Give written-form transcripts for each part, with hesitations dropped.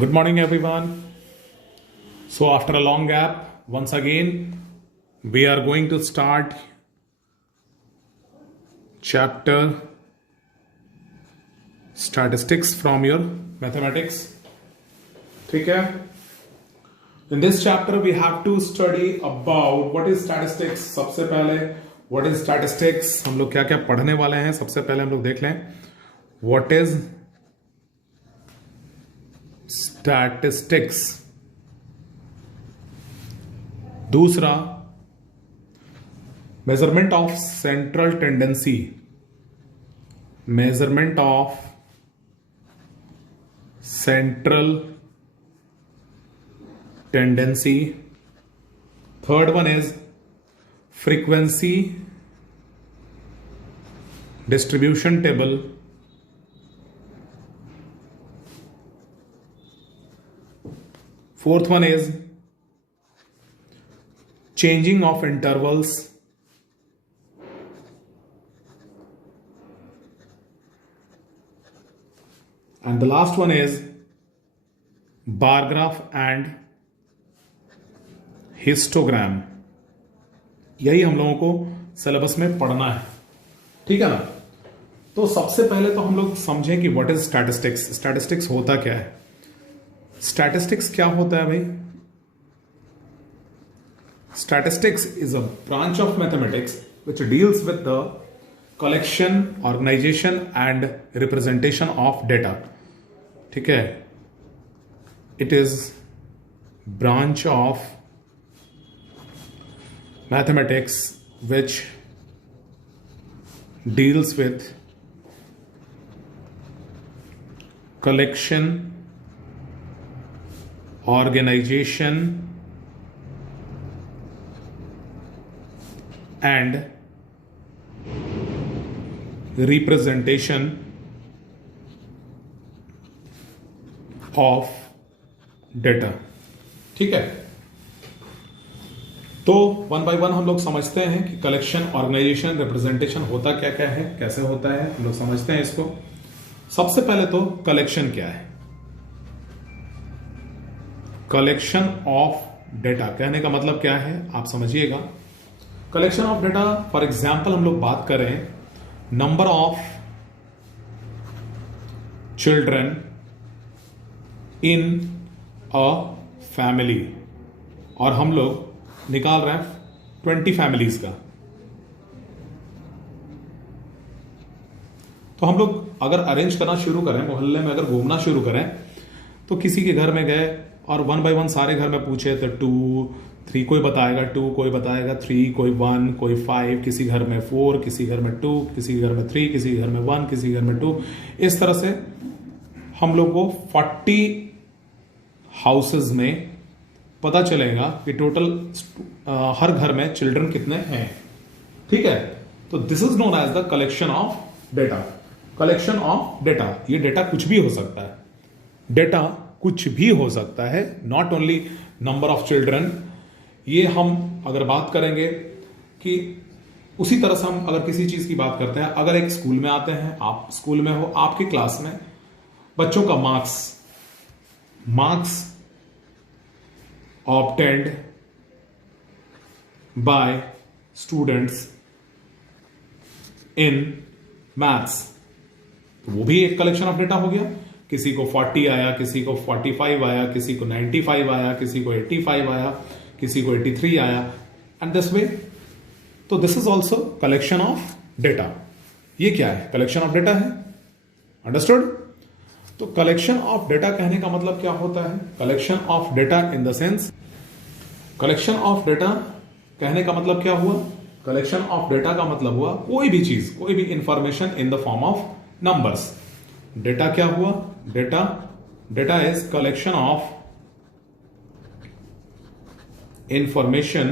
Good morning, everyone. So, after a long gap, once again, we are going to start chapter statistics from your mathematics. ठीक है? In this chapter, we have to study about what is statistics. सबसे पहले what is statistics? हम लोग क्या क्या पढ़ने वाले हैं सबसे पहले हम लोग देख लें what is statistics. दूसरा measurement of central tendency. Measurement of central tendency. Third one is frequency distribution table. Fourth one is changing of intervals. And the last one is bar graph and histogram. यही हम लोगों को syllabus में पढ़ना है. ठीक है ना. तो सबसे पहले तो हम लोग समझें कि व्हाट इज स्टैटिस्टिक्स. स्टैटिस्टिक्स होता क्या है. स्टैटिस्टिक्स क्या होता है भाई. Statistics is a branch of mathematics which deals with the collection, organisation and representation of data. ठीक है. It is branch of mathematics which deals with collection, organization and representation of data. ठीक है. तो one by one हम लोग समझते हैं कि कलेक्शन, ऑर्गेनाइजेशन, रिप्रेजेंटेशन होता क्या क्या है, कैसे होता है, हम लोग समझते हैं इसको. सबसे पहले तो कलेक्शन क्या है. कलेक्शन ऑफ डेटा कहने का मतलब क्या है आप समझिएगा. Collection of data for example हम लोग बात करें number of children in a family, और हम लोग निकाल रहे हैं 20 फैमिलीज का. तो हम लोग अगर अरेंज करना शुरू करें, मोहल्ले में अगर घूमना शुरू करें, तो किसी के घर में गए और वन बाय वन सारे घर में पूछे तो 2, 3 कोई बताएगा 2, कोई बताएगा 3, कोई 1, कोई 5, किसी घर में 4, किसी घर में 2, किसी घर में 3, किसी घर में 1, किसी घर में 2. इस तरह से हम लोग को 40 हाउसेज में पता चलेगा कि टोटल हर घर में चिल्ड्रन कितने हैं. ठीक है. तो this is known as the collection of data. Collection of data. ये डेटा कुछ भी हो सकता है. डेटा कुछ भी हो सकता है, not only number of children. ये हम अगर बात करेंगे कि उसी तरह से हम अगर किसी चीज की बात करते हैं, अगर एक स्कूल में आते हैं, आप स्कूल में हो, आपकी क्लास में बच्चों का marks obtained by students in maths, तो वो भी एक कलेक्शन ऑफ डेटा हो गया. किसी को 40 आया, किसी को 45 आया, किसी को 95 आया, किसी को 85 आया, किसी को 83 आया, एंड दिस वे. तो this is also collection of data. ये क्या है. कलेक्शन ऑफ डेटा है. अंडरस्टूड. तो कलेक्शन ऑफ डेटा कहने का मतलब क्या होता है. Collection of data in the sense, collection of data कहने का मतलब क्या हुआ. कलेक्शन ऑफ डेटा का मतलब हुआ कोई भी चीज, कोई भी information in the form of numbers. Data क्या हुआ. Data is collection of information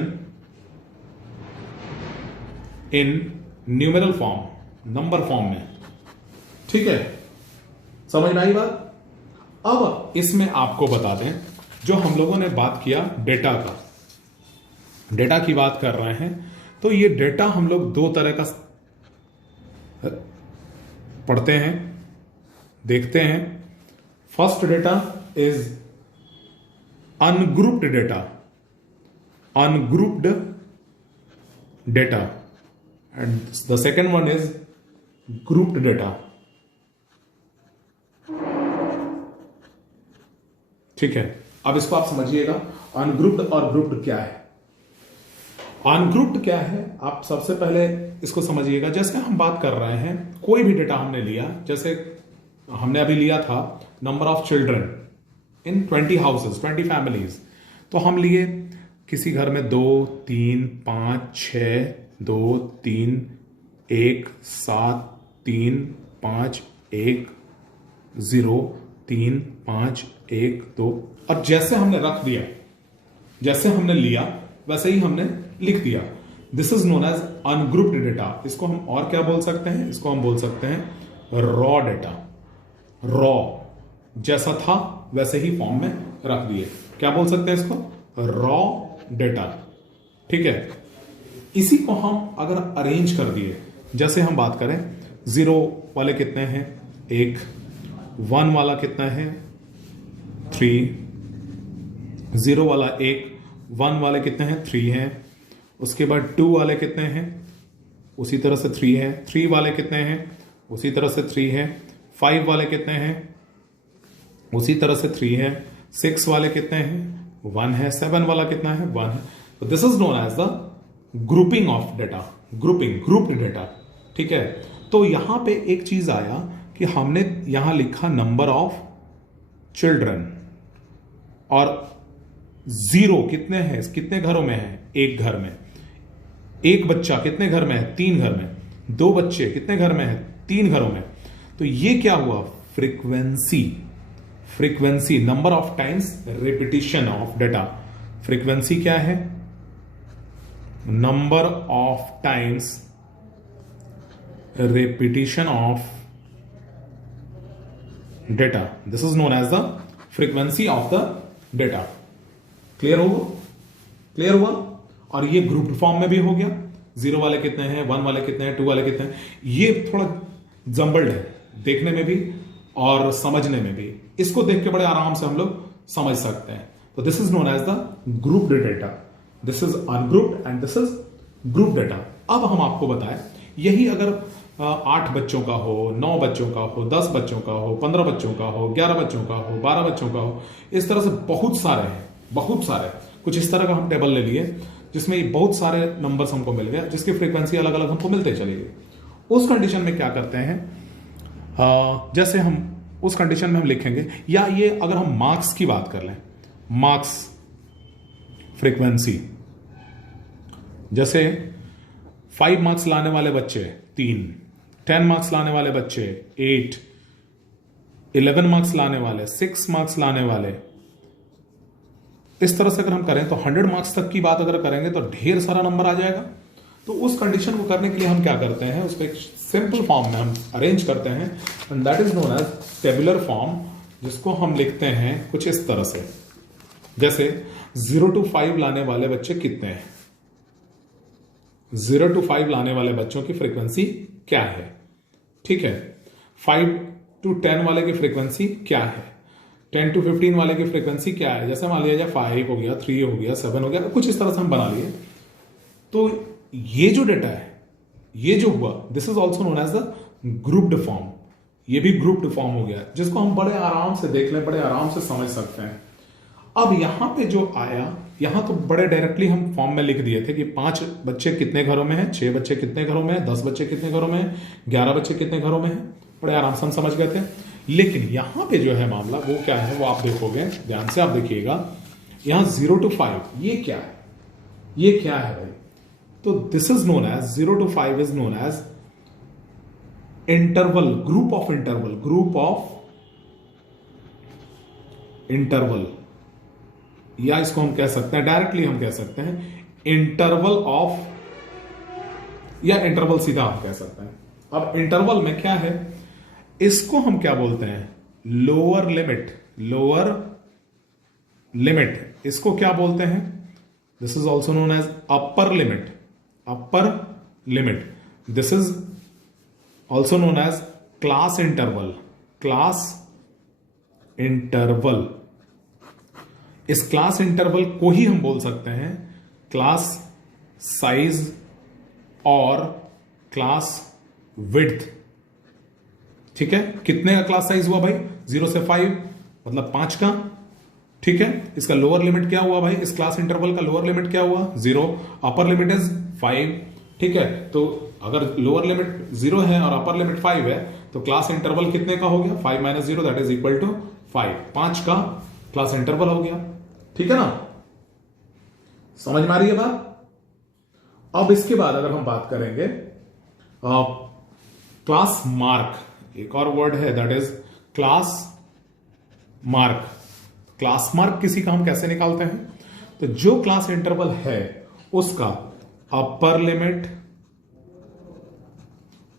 in numeral form, number form में. ठीक है. समझ में आई बात. अब इसमें आपको बता दें, जो हम लोगों ने बात किया डेटा का, डेटा की बात कर रहे हैं, तो ये डेटा हम लोग 2 तरह का पढ़ते हैं, देखते हैं. First data is ungrouped data. Ungrouped data. And the second one is grouped data. ठीक है, अब इसको आप समझिएगा अनग्रुप्ड और ग्रुप्ड क्या है। अनग्रुप्ड क्या है, आप सबसे पहले इसको समझिएगा। जैसे हम बात कर रहे हैं, कोई भी डेटा हमने लिया, जैसे हमने अभी लिया था number of children in 20 houses, 20 families. तो हम लिए किसी घर में 2 3 5 6 2 3 1 7 3 5 1 0 3 5 1 2, और जैसे हमने रख दिया, जैसे हमने लिया वैसे ही हमने लिख दिया। This is known as ungrouped data. इसको हम और क्या बोल सकते हैं, इसको हम बोल सकते हैं रॉ डेटा। रॉ, जैसा था वैसे ही फॉर्म में रख दिए, क्या बोल सकते हैं इसको, रॉ डेटा। ठीक है, इसी को हम अगर अरेंज कर दिए, जैसे हम बात करें 0 वाले कितने हैं 1, 1 वाला कितना है 3, 0 वाला 1, 1 वाले कितने हैं 3 हैं, उसके बाद 2 वाले कितने हैं, उसी तरह से 3 है, 3 वाले कितने हैं, उसी तरह से 3 है, 5 वाले कितने हैं, उसी तरह से 3 है, 6 वाले कितने हैं 1 है, 7 वाला कितना है 1 है। तो this is known as the grouping of data, grouping, grouped data. ठीक है, तो यहां पे एक चीज आया कि हमने यहां लिखा नंबर ऑफ चिल्ड्रन, और 0 कितने हैं, कितने घरों में है, एक घर में। 1 बच्चा कितने घर में है, 3 घर में। 2 बच्चे कितने घर में है, 3 घरों में। तो ये क्या हुआ, frequency. Frequency, number of times repetition of data. Frequency क्या है, number of times repetition of data. This is known as the frequency of the data. Clear होगा, क्लियर हुआ। और ये ग्रुप फॉर्म में भी हो गया, 0 वाले कितने हैं, 1 वाले कितने हैं, 2 वाले कितने हैं। ये थोड़ा जंबल्ड है देखने में भी और समझने में भी। इसको देख के बड़े आराम से हम लोग समझ सकते हैं। तो this is known as the grouped data, this is ungrouped and this is group data. अब हम आपको बताएं, यही अगर 8 बच्चों का हो, 9 बच्चों का हो, 10 बच्चों का हो, 15 बच्चों का हो, 11 बच्चों का हो, 12 बच्चों का हो, इस तरह से बहुत सारे हैं, बहुत सारे। कुछ इस तरह का हम टेबल ले लिए जिसमें बहुत सारे नंबर्स हमको मिल गए, जिसकी फ्रीक्वेंसी अलग अलग हमको मिलते चले गए। उस कंडीशन में क्या करते हैं, जैसे हम उस कंडीशन में हम लिखेंगे, या ये अगर हम मार्क्स की बात कर लें, मार्क्स फ्रीक्वेंसी, जैसे 5 मार्क्स लाने वाले बच्चे 3, 10 मार्क्स लाने वाले बच्चे 8, 11 मार्क्स लाने वाले, 6 मार्क्स लाने वाले। इस तरह से अगर हम करें तो 100 मार्क्स तक की बात अगर करेंगे तो ढेर सारा नंबर आ जाएगा। तो उस कंडीशन को करने के लिए हम क्या करते हैं, उसको एक सिंपल फॉर्म में हम अरेंज करते हैं, and that is known as tabular form, जिसको हम लिखते हैं कुछ इस तरह से। जैसे 0 to 5 लाने वाले बच्चे कितने हैं, 0 to 5 लाने वाले बच्चों की फ्रीक्वेंसी क्या है। ठीक है, 5 to 10 वाले की फ्रीक्वेंसी क्या है, 10 to 15 वाले की फ्रीक्वेंसी क्या है। जैसे मान लिया जाए 5 हो गया, 3 हो गया, 7 हो गया, कुछ इस तरह से हम बना लिए। तो ये जो डेटा है, ये जो हुआ, this is also known as the grouped form. ये भी ग्रुप्ड फॉर्म हो गया, जिसको हम बड़े आराम से देख लें, बड़े आराम से समझ सकते हैं। अब यहां पे जो आया, यहां तो बड़े डायरेक्टली हम फॉर्म में लिख दिए थे कि 5 बच्चे कितने घरों में हैं, 6 बच्चे कितने घरों में हैं, 10 बच्चे कितने घरों में हैं, 11 बच्चे कितने घरों में हैं। बड़े आराम से हम समझ गए थे। लेकिन यहां पे जो है मामला, वो क्या है, वो आप देखोगे, ध्यान से आप देखिएगा। यहां 0 to 5 ये क्या है, ये क्या है भाई। तो this is known as 0 to 5 is known as interval, group of interval, group of interval, या इसको हम कह सकते हैं, डायरेक्टली हम कह सकते हैं इंटरवल ऑफ, या इंटरवल सीधा हम कह सकते हैं। अब इंटरवल में क्या है, इसको हम क्या बोलते हैं, लोअर लिमिट, लोअर लिमिट। इसको क्या बोलते हैं, this is also known as upper limit, upper limit. This is also known as class interval, class interval. इस क्लास इंटरवल को ही हम बोल सकते हैं क्लास साइज और क्लास विड्थ। ठीक है, कितने का क्लास साइज हुआ भाई? 0 से 5 मतलब 5 का। ठीक है, इसका लोअर लिमिट क्या हुआ भाई? इस क्लास इंटरवल का लोअर लिमिट क्या हुआ? 0। Upper limit is 5। ठीक है, तो अगर लोअर लिमिट 0 है और अपर लिमिट 5 है तो क्लास इंटरवल कितने का हो गया? 5 - 0 दैट इज इक्वल टू 5। 5 का क्लास इंटरवल हो गया। ठीक है ना, समझ में आ रही है बात? अब इसके बाद अगर हम बात करेंगे क्लास मार्क, एक और वर्ड है that is class mark. Class mark किसी का हम कैसे निकालते हैं? तो जो क्लास इंटरवल है उसका upper limit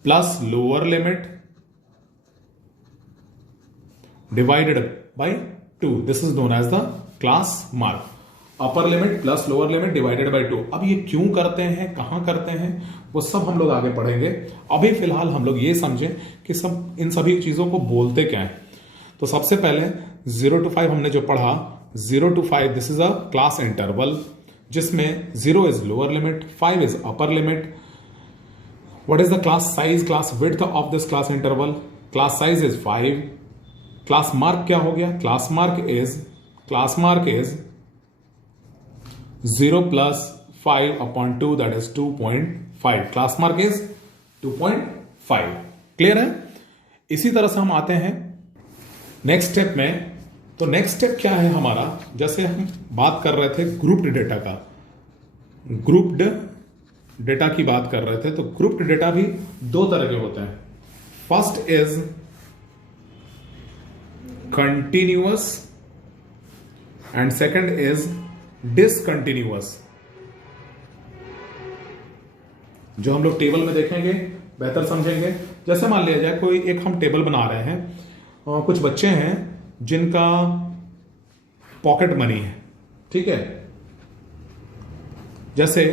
plus lower limit divided by 2, this is known as the class mark. Upper limit plus lower limit divided by 2। अब ये क्यों करते हैं, कहां करते हैं, वो सब हम लोग आगे पढ़ेंगे। अभी फिलहाल हम लोग ये समझें कि सब इन सभी चीजों को बोलते क्या है। तो सबसे पहले 0 to 5 हमने जो पढ़ा, 0 to 5 this is a class interval जिसमें 0 is lower limit, 5 is upper limit. What is the class size, class width of this class interval? Class size is 5। Class mark क्या हो गया? Class mark is 0 plus 5 upon 2 that is 2.5। Class mark is 2.5। Clear है? इसी तरह से हम आते हैं नेक्स्ट स्टेप में। तो नेक्स्ट स्टेप क्या है हमारा? जैसे हम बात कर रहे थे ग्रुप्ड डेटा का, ग्रुप्ड डेटा की बात कर रहे थे, तो ग्रुप्ड डेटा भी दो तरह के होते हैं। First is continuous and second is discontinuous. जो हम लोग टेबल में देखेंगे बेहतर समझेंगे। जैसे मान लिया जाए कोई एक हम टेबल बना रहे हैं और कुछ बच्चे हैं जिनका पॉकेट मनी है। ठीक है, जैसे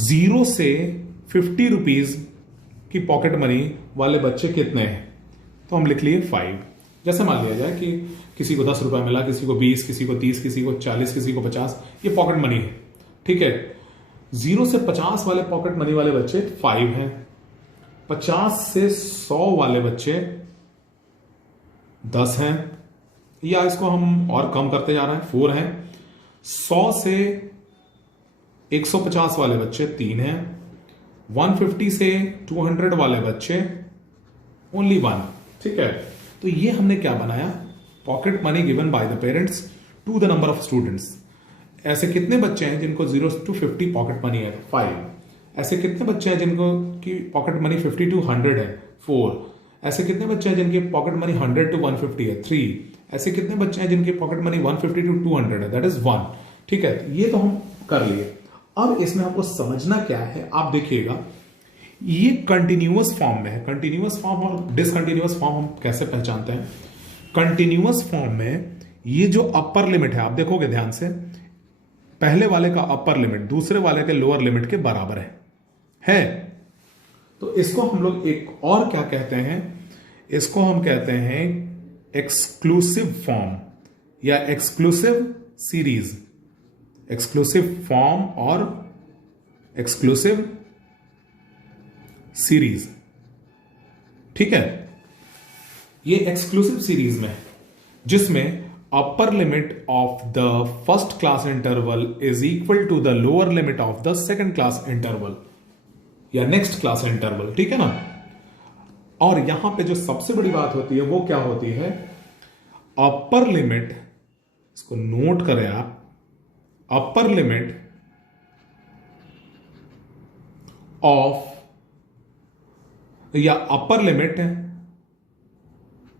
0 से 50 रुपीज की पॉकेट मनी वाले बच्चे कितने हैं? तो हम लिख लिए 5। जैसे मान लिया जाए कि किसी को 10 रुपया मिला, किसी को 20, किसी को 30, किसी को 40, किसी को 50, ये पॉकेट मनी है। ठीक है, 0 से 50 वाले पॉकेट मनी वाले बच्चे 5 हैं। 50 से 100 वाले बच्चे 10 हैं, या इसको हम और कम करते जा रहे हैं, 4 हैं। 100 से 150 वाले बच्चे 3 हैं। 150 से 200 वाले बच्चे ओनली 1। ठीक है, तो ये हमने क्या बनाया? Pocket money given by the parents to the number of students. ऐसे कितने बच्चे हैं जिनको 0 to 50 पॉकेट मनी है? 5। ऐसे कितने बच्चे हैं जिनको की पॉकेट मनी 50 to 100 है? 4। ऐसे कितने बच्चे हैं जिनकी पॉकेट मनी 100 to 150 है? 3। ऐसे कितने बच्चे हैं जिनकी पॉकेट मनी 150 to 200 है? That is 1। ठीक है, ये तो हम कर लिए। अब इसमें हमको समझना क्या है, आप देखिएगा, ये कंटिन्यूअस फॉर्म में है। कंटिन्यूअस फॉर्म और डिसकंटिन्यूअस फॉर्म हम कैसे पहचानते हैं? कंटिन्यूअस फॉर्म में ये जो अपर लिमिट है, आप देखोगे ध्यान से, पहले वाले का अपर लिमिट दूसरे वाले के लोअर लिमिट के बराबर है। तो इसको हम लोग एक और क्या कहते हैं? इसको हम कहते हैं एक्सक्लूसिव फॉर्म या एक्सक्लूसिव सीरीज। एक्सक्लूसिव फॉर्म और एक्सक्लूसिव सीरीज। ठीक है, ये एक्सक्लूसिव सीरीज में जिसमें upper limit of the first class interval is equal to the lower limit of the second class interval या नेक्स्ट क्लास इंटरवल। ठीक है ना? और यहां पे जो सबसे बड़ी बात होती है वो क्या होती है? अपर लिमिट, इसको नोट करें आप, अपर लिमिट ऑफ या upper limit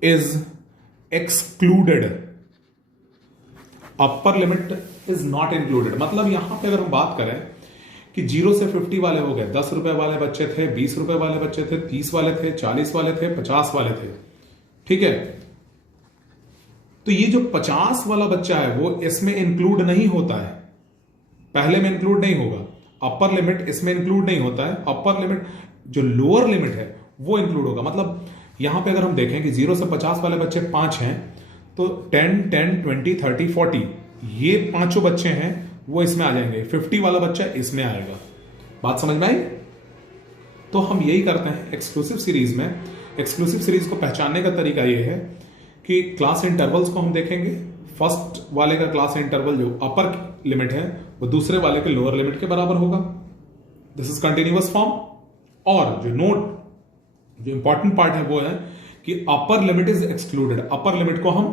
is excluded, upper limit is not included. मतलब यहां पे अगर हम बात करें कि 0 से 50 वाले हो गए, 10 रुपए वाले बच्चे थे, 20 रुपए वाले बच्चे थे, 30 वाले थे, 40 वाले थे, 50 वाले थे। ठीक है, तो ये जो 50 वाला बच्चा है वो इसमें इंक्लूड नहीं होता है, पहले में इंक्लूड नहीं होगा। अपर लिमिट इसमें इंक्लूड नहीं होता है, अपर लिमिट जो लोअर लिमिट है वो इंक्लूड होगा। मतलब यहां पे अगर हम देखें कि 0 से 50 वाले बच्चे 5 हैं तो 10, 10, 20, 30, 40 ये पांचों बच्चे हैं वो इसमें आ जाएंगे, 50 वाला बच्चा इसमें आएगा। बात समझ में आई? तो हम यही करते हैं एक्सक्लूसिव सीरीज में। एक्सक्लूसिव सीरीज को पहचानने का तरीका ये है कि क्लास इंटरवल्स को हम देखेंगे। फर्स्ट वाले का क्लास इंटरवल जो अपर लिमिट है वो दूसरे वाले के लोअर लिमिट के बराबर होगा। This is continuous form. और जो इंपॉर्टेंट पार्ट है वो है कि upper limit is excluded. Upper limit को हम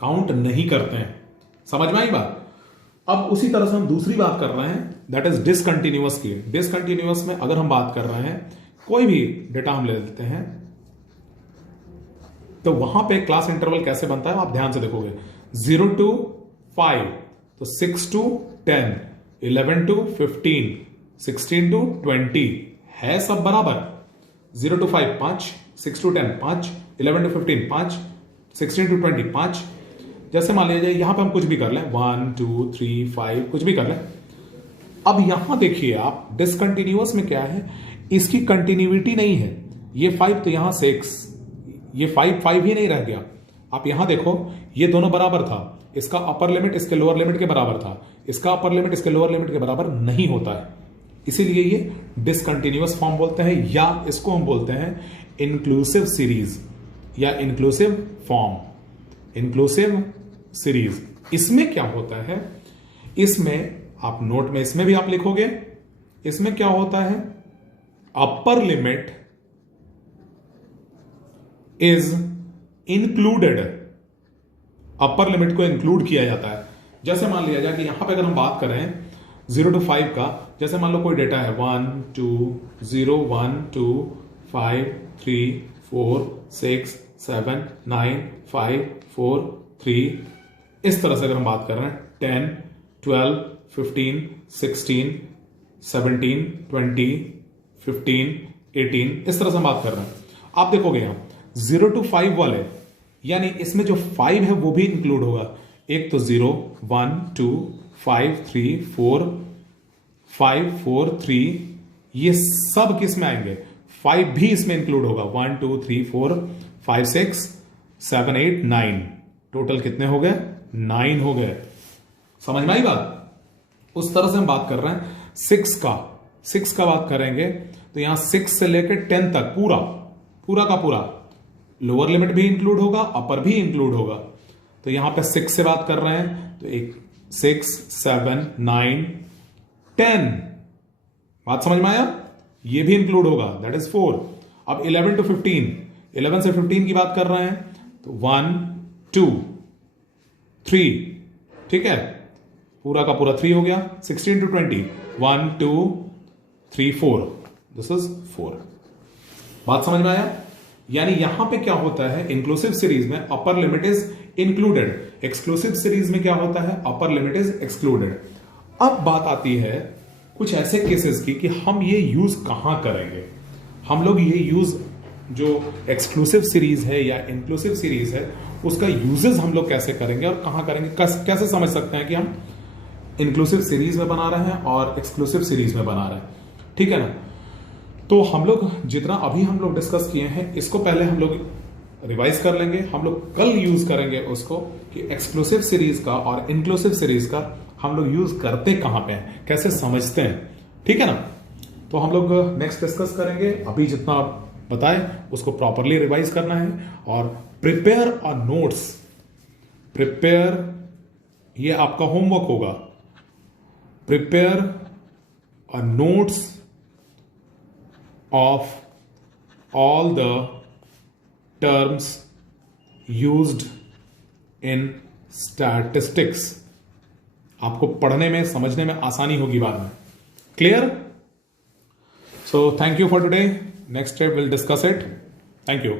काउंट नहीं करते हैं। समझ में आई बात? अब उसी तरह से हम दूसरी बात कर रहे हैं, दैट इज डिसकंटिन्यूअस की। डिसकंटिन्यूअस में अगर हम बात कर रहे हैं, कोई भी डेटा हम ले लेते हैं, तो वहां पे क्लास इंटरवल कैसे बनता है आप ध्यान से देखोगे। 0 to 5, तो 6 to 10, 11 to 15, 16 to 20 है सब बराबर। 0 to 5 5, 6 to 10 5, 11 to 15 5, 16 to 20 5। जैसे मान लीजिए यहां पे हम कुछ भी कर लें, 1 2 3 5 कुछ भी कर लें। अब यहां देखिए आप डिसकंटिन्यूअस में क्या है, इसकी कंटिन्यूटी नहीं है। ये 5 तो यहां 6, ये 5 5 ही नहीं रह गया। आप यहां देखो ये दोनों बराबर था, इसका अपर लिमिट इसके लोअर लिमिट के बराबर था, इसका अपर लिमिट इसके लोअर लिमिट के बराबर नहीं होता है, इसीलिए ये डिसकंटिन्यूअस फॉर्म बोलते हैं, या इसको हम बोलते हैं इंक्लूसिव सीरीज या इंक्लूसिव फॉर्म। इंक्लूसिव सीरीज इसमें क्या होता है, इसमें आप नोट में इसमें भी आप लिखोगे, इसमें क्या होता है, upper limit is included. Upper limit को इंक्लूड किया जाता है। जैसे मान लिया जाए कि यहां पे अगर हम बात करें 0 to 5 का, जैसे मान लो कोई डेटा है 1 2 0 1 2 5 3 4 6 7 9 5 4 3, इस तरह से अगर हम बात कर रहे हैं 10 12 15 16 17 20 15 18, इस तरह से हम बात कर रहे हैं। आप देखोगे यहां 0 to 5 वाले, यानी इसमें जो 5 है वो भी इंक्लूड होगा। एक तो 0 1 2 5 3 4 5 4 3, ये सब किस में आएंगे, 5 भी इसमें इंक्लूड होगा। 1 2 3 4 5 6 7 8 9, टोटल कितने हो गए, 9 हो गए। समझ में आई बात? उस तरह से हम बात कर रहे हैं 6 का बात करेंगे तो यहां 6 से लेकर 10 तक पूरा का पूरा लोअर लिमिट भी इंक्लूड होगा, अपर भी इंक्लूड होगा। तो यहां पे 6 से बात कर रहे हैं तो एक 6 7 9 10, बात समझ में आया? ये भी इंक्लूड होगा, दैट इज 4। अब 11 to 15, 11 से 15 की बात कर रहे हैं तो 1 2 3, ठीक है, पूरा का पूरा 3 हो गया। 16 to 20, 1 2 3 4, दिस इज 4। बात समझ में आया? यानी यहां पे क्या होता है, इंक्लूसिव सीरीज में upper limit is included, exclusive series में क्या होता है, अपर लिमिट इज एक्सक्लूडेड। अब बात आती है कुछ ऐसे केसेस की कि हम ये यूज कहां करेंगे। हम लोग ये यूज जो एक्सक्लूसिव सीरीज है या इंक्लूसिव सीरीज है उसका यूजेस हम लोग कैसे करेंगे और कहां करेंगे, कैसे समझ सकते हैं कि हम इंक्लूसिव सीरीज में बना रहे हैं और एक्सक्लूसिव सीरीज में बना रहे हैं, ठीक है ना। तो हम लोग जितना अभी हम लोग डिस्कस किए हैं इसको पहले हम लोग रिवाइज कर लेंगे। हम लोग कल यूज करेंगे उसको कि एक्सक्लूसिव सीरीज का और इंक्लूसिव सीरीज का हम लोग यूज करते कहां पे हैं, कैसे समझते हैं, ठीक है ना। तो हम लोग नेक्स्ट डिस्कस करेंगे। अभी जितना बताए उसको प्रॉपरली रिवाइज करना है और प्रिपेयर अ नोट्स, प्रिपेयर, ये आपका होमवर्क होगा, prepare a notes of all the terms used in statistics। आपको पढ़ने में समझने में आसानी होगी बाद में। Clear? So thank you for today. Next step will discuss it. Thank you.